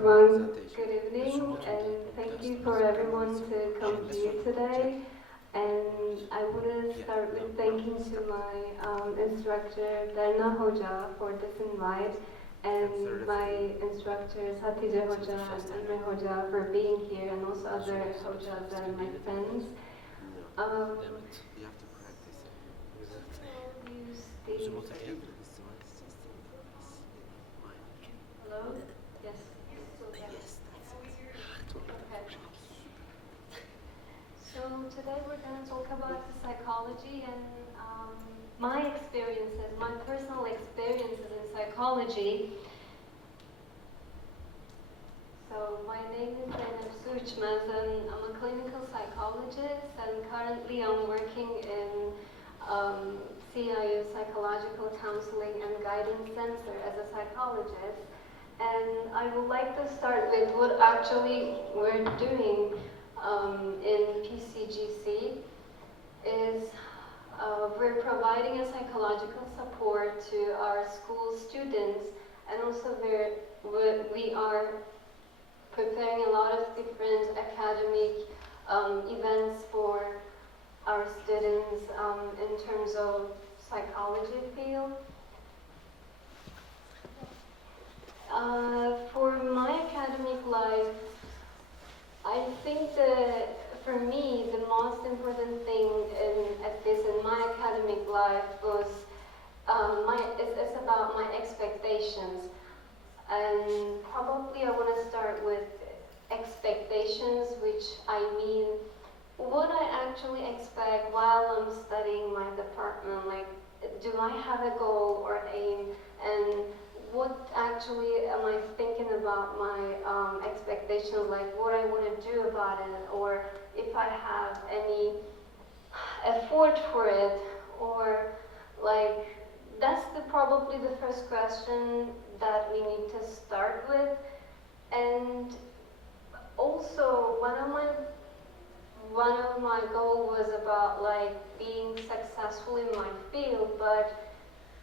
Everyone, good evening, and thank you for everyone to come here today. And I want to start with thanking to my instructor, Darna Hoja, for this invite, and my instructors, Hatice Hoja and Emre Hoja, for being here, and also other Hojas and my friends. Hello? Yes. Okay. So today we're going to talk about the psychology and my experiences, my personal experiences in psychology. So my name is Zeynep çmez, and I'm a clinical psychologist, and currently I'm working in CIU, Psychological Counseling and Guidance Center, as a psychologist. And I would like to start with what actually we're doing in PCGC is we're providing a psychological support to our school students, and also we are preparing a lot of different academic events for our students in terms of psychology field. For my academic life, I think that for me the most important thing in my academic life was it's about my expectations, and probably I want to start with expectations, which I mean what I actually expect while I'm studying my department. Like, do I have a goal or aim, and what actually am I thinking about my expectations, like what I want to do about it, or if I have any effort for it, or like that's probably the first question that we need to start with. And also one of my goals was about like being successful in my field, but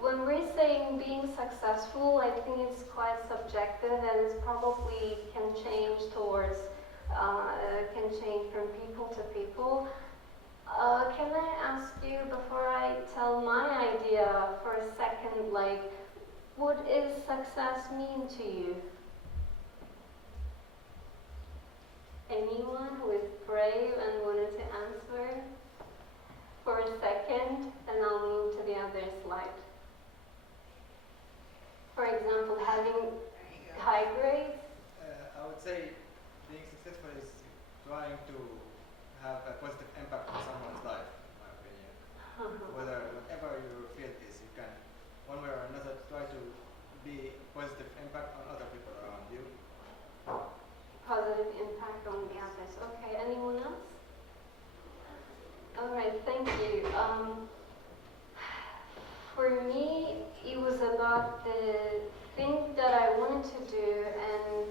when we're saying being successful, I think it's quite subjective, and it's probably can change from people to people. Can I ask you, before I tell my idea for a second, like, what is success mean to you? Anyone who is brave and wanted to answer for a second, and I'll move to the other slide. For example, having high grades? I would say being successful is trying to have a positive impact on someone's life, in my opinion. Whatever your field is, you can, one way or another, try to be positive impact on other people around you. Positive impact on the others. Okay, anyone else? All right, thank you. For me, it was about the thing that I wanted to do, and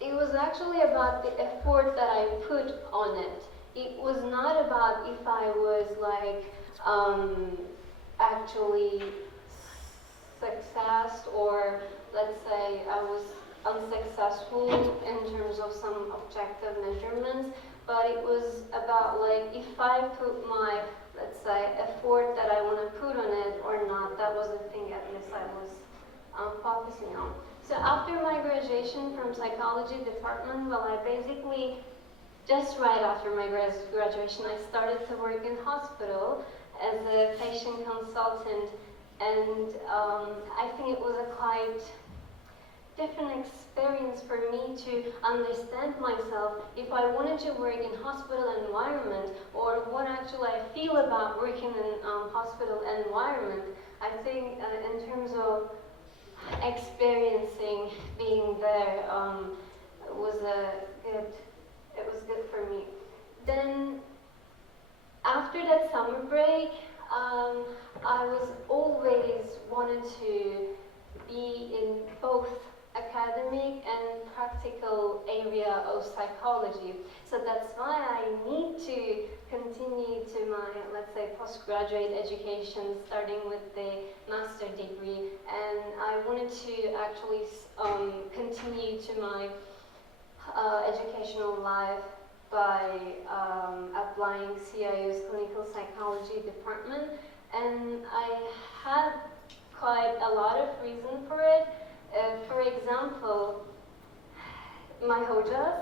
it was actually about the effort that I put on it. It was not about if I was like actually success, or let's say I was unsuccessful in terms of some objective measurements, but it was about like if I put my, let's say, effort that I want to put on it or not. That was the thing at least I was focusing on. So after my graduation from psychology department, well, I basically, just right after my graduation, I started to work in hospital as a patient consultant, and I think it was a quite different experience for me to understand myself if I wanted to work in hospital environment, or what actually I feel about working in hospital environment. I think in terms of experiencing being there was good for me. Then after that summer break, I was always wanted to be in both academic and practical area of psychology. So that's why I need to continue to my, let's say, postgraduate education, starting with the master degree. And I wanted to actually continue to my educational life by applying CIU's clinical psychology department. And I had quite a lot of reason for it. For example, my hojas,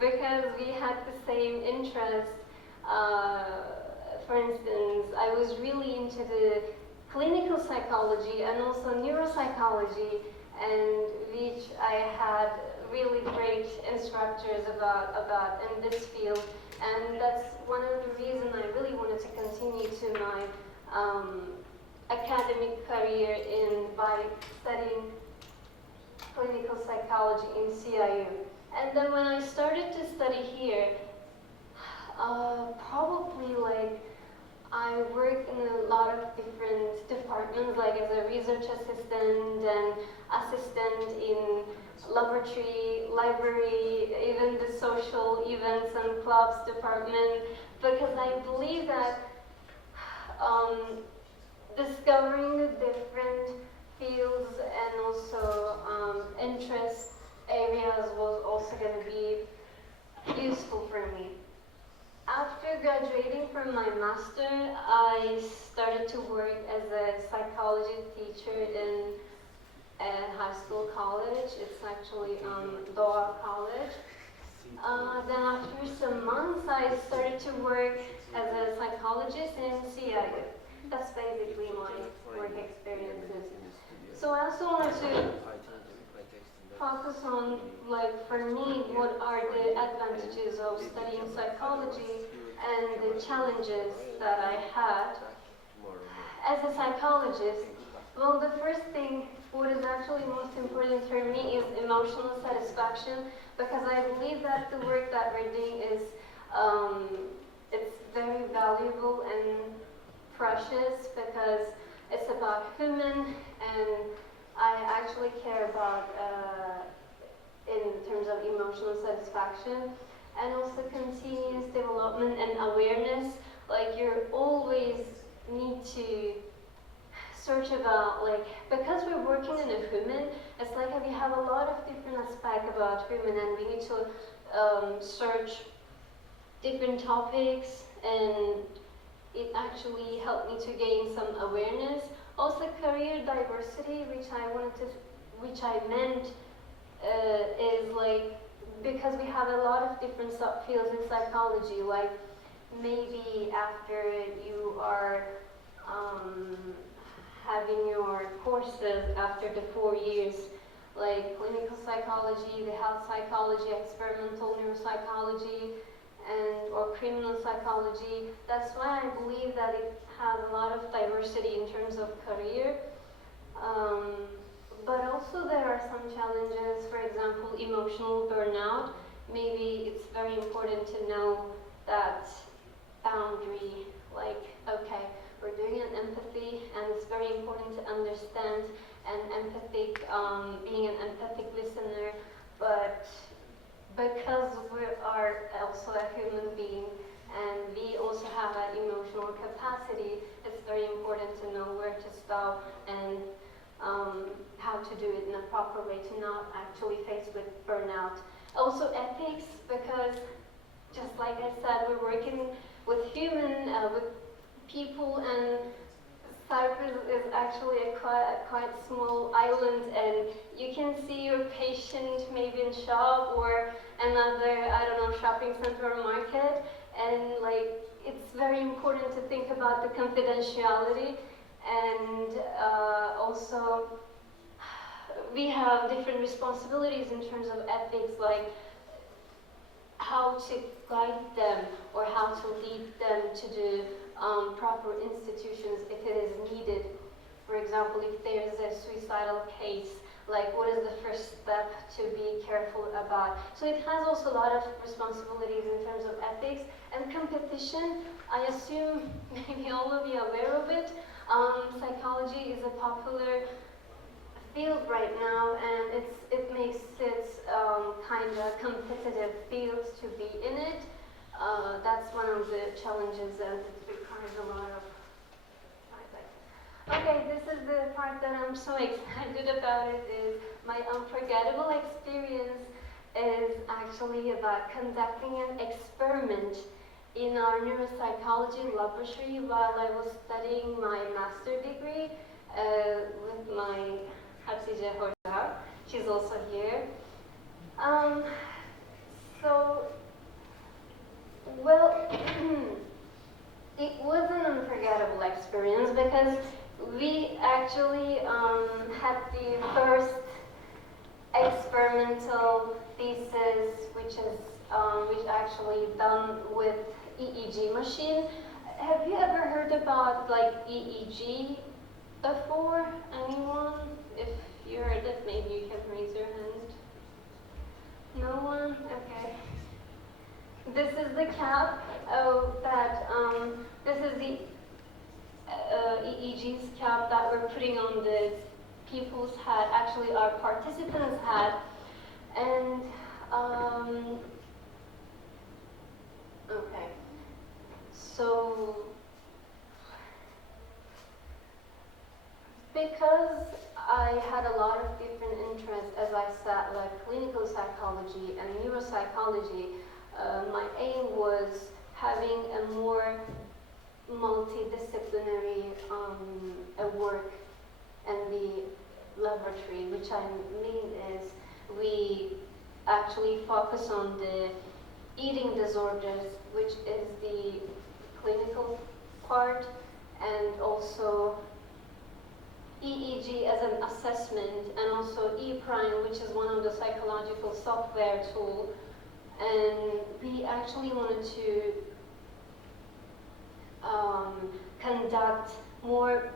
because we had the same interest. For instance, I was really into the clinical psychology and also neuropsychology, and which I had really great instructors about in this field, and that's one of the reasons I really wanted to continue to my academic career by studying clinical psychology in CIU. And then when I started to study here, probably like I worked in a lot of different departments, like as a research assistant and assistant in laboratory, library, even the social events and clubs department, because I believe that discovering the different fields and also interest areas was also going to be useful for me. After graduating from my master, I started to work as a psychology teacher in a high school college. It's actually Doha College. Then after some months, I started to work as a psychologist in CIU. That's basically my work experiences. So I also wanted to focus on, like, for me, what are the advantages of studying psychology and the challenges that I had. As a psychologist, well, the first thing, what is actually most important for me is emotional satisfaction, because I believe that the work that we're doing is, it's very valuable and precious, because it's about human, and I actually care about in terms of emotional satisfaction, and also continuous development and awareness. Like, you always need to search about, like, because we're working in a human, it's like we have a lot of different aspects about human, and we need to search different topics, and it actually helped me to gain some awareness. Also, career diversity, which I meant is like, because we have a lot of different subfields in psychology, like maybe after you are having your courses after the 4 years, like clinical psychology, the health psychology, experimental neuropsychology, or criminal psychology. That's why I believe that it has a lot of diversity in terms of career. But also there are some challenges, for example, emotional burnout. Maybe it's very important to know that boundary, like, okay, we're doing an empathy, and it's very important to understand and being an empathic listener, but because we are also a human being and we also have an emotional capacity, it's very important to know where to stop and how to do it in a proper way to not actually face with burnout. Also ethics, because just like I said, we're working with with people, and Cyprus is actually a quite small island, and you can see your patient maybe in shop or another, I don't know, shopping center or market, and like, it's very important to think about the confidentiality, and also we have different responsibilities in terms of ethics, like how to guide them or how to lead them to the proper institutions if it is needed. For example, if there is a suicidal case, like what is the first step to be careful about? So it has also a lot of responsibilities in terms of ethics and competition. I assume maybe all of you are aware of it. Psychology is a popular field right now, and it makes it kind of competitive field to be in it. That's one of the challenges, and it requires a lot of. Okay, this is the part that I'm so excited about. It is my unforgettable experience is actually about conducting an experiment in our neuropsychology laboratory while I was studying my master degree with my Hatice Hoca. She's also here. Well, it was an unforgettable experience because we actually had the first experimental thesis, which actually done with EEG machine. Have you ever heard about like EEG before? Anyone? If you heard it, maybe you can raise your hand. No one? Okay. This is the cap this is the EEG's cap that we're putting on the people's head, actually our participants' head. And, okay. So, because I had a lot of different interests, as I said, like clinical psychology and neuropsychology, my aim was having a more multidisciplinary work in the laboratory, which I mean is we actually focus on the eating disorders, which is the clinical part, and also EEG as an assessment, and also E-Prime, which is one of the psychological software tool. And we actually wanted to conduct more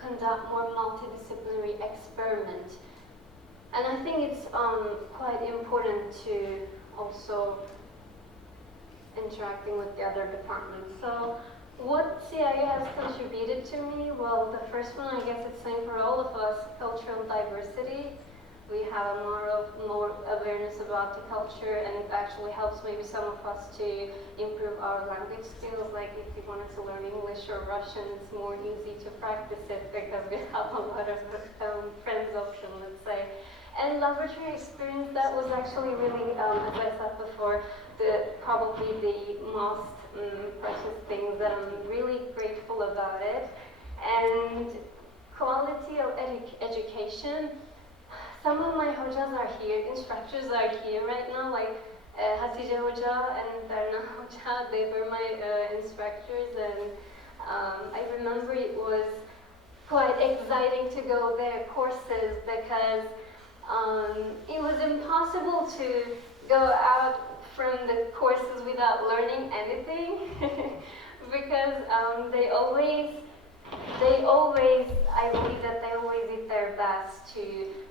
multidisciplinary experiment. And I think it's quite important to also interacting with the other departments. So what CIA has contributed to me? Well, the first one, I guess it's same for all of us, cultural diversity. We have more awareness about the culture, and it actually helps maybe some of us to improve our language skills. Like if you wanted to learn English or Russian, it's more easy to practice it because we have a lot of friends option, let's say. And laboratory experience, that was actually really, as I said before, probably the most precious things that I'm really grateful about it. And quality of education. Some of my hojas are here, instructors are here right now, like Hatice Hoca and Berna Hoca, they were my instructors, and I remember it was quite exciting to go their courses because it was impossible to go out from the courses without learning anything because I believe that they always did their best to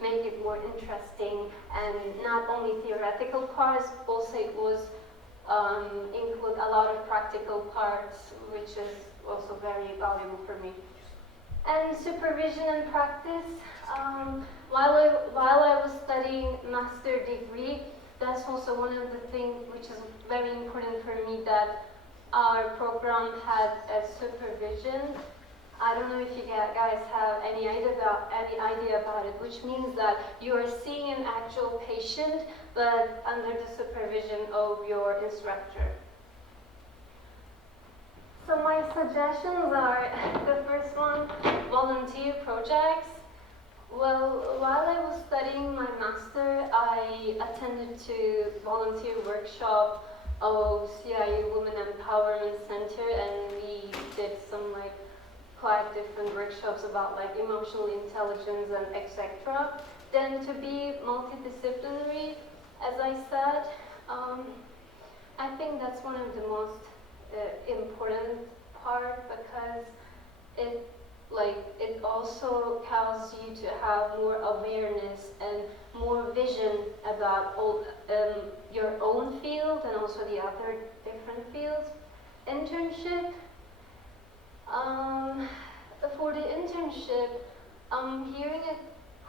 make it more interesting, and not only theoretical parts, also it was include a lot of practical parts, which is also very valuable for me. And supervision and practice. While I was studying master degree, that's also one of the things which is very important for me, that our program had a supervision. I don't know if you guys have any idea about it, which means that you are seeing an actual patient, but under the supervision of your instructor. So my suggestions are, the first one, volunteer projects. Well, while I was studying my master, I attended to volunteer workshop of CIA Women Empowerment Center, and we did some quite different workshops about emotional intelligence and etc. Then to be multidisciplinary, as I said, I think that's one of the most important part, because it also causes you to have more awareness and more vision about your own field and also the other different fields. Internship. For the internship, I'm hearing a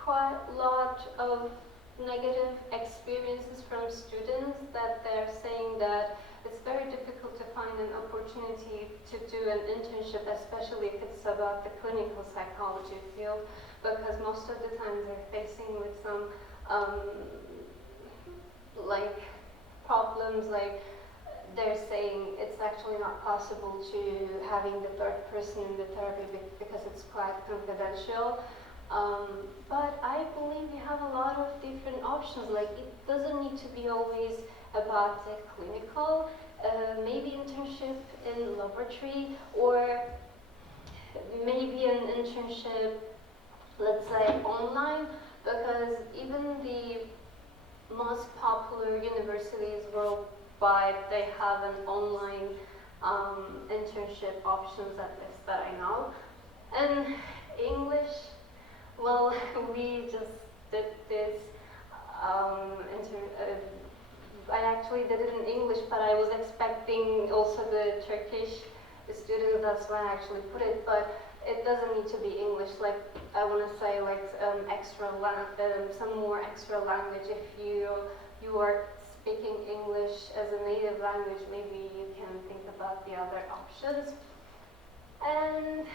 quite a lot of negative experiences from students that they're saying that it's very difficult to find an opportunity to do an internship, especially if it's about the clinical psychology field, because most of the time they're facing with some like problems, like they're saying it's actually not possible to having the third person in the therapy because it's quite confidential. But I believe you have a lot of different options. Like it doesn't need to be always about the clinical, maybe internship in laboratory, or maybe an internship, let's say online, because even the most popular universities worldwide, they have an online internship options, at least that I know. And English, well, we just did this. I actually did it in English, but I was expecting also the Turkish students. That's why I actually put it. But it doesn't need to be English. Like I want to say, like some more extra language. If you are speaking English as a native language, maybe you can think about the other options. And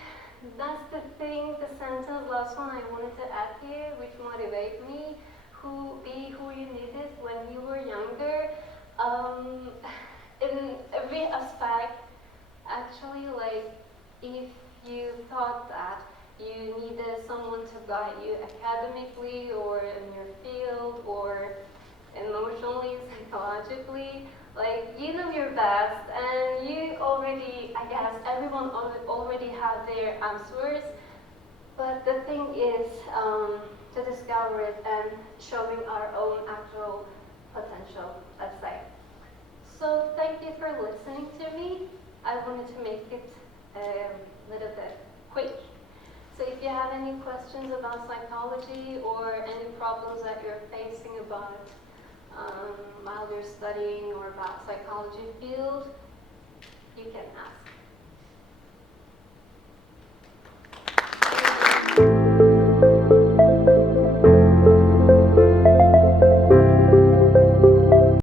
that's the thing, the sentence, last one I wanted to add here, which motivate me, be who you needed when you were younger. In every aspect, actually, like, if you thought that you needed someone to guide you academically or in your field or emotionally, psychologically, like you know your best and you already, I guess everyone already have their answers, but the thing is to discover it and showing our own actual potential, let's say. So thank you for listening to me. I wanted to make it a little bit quick. So if you have any questions about psychology or any problems that you're facing about while you're studying or about psychology field, you can ask.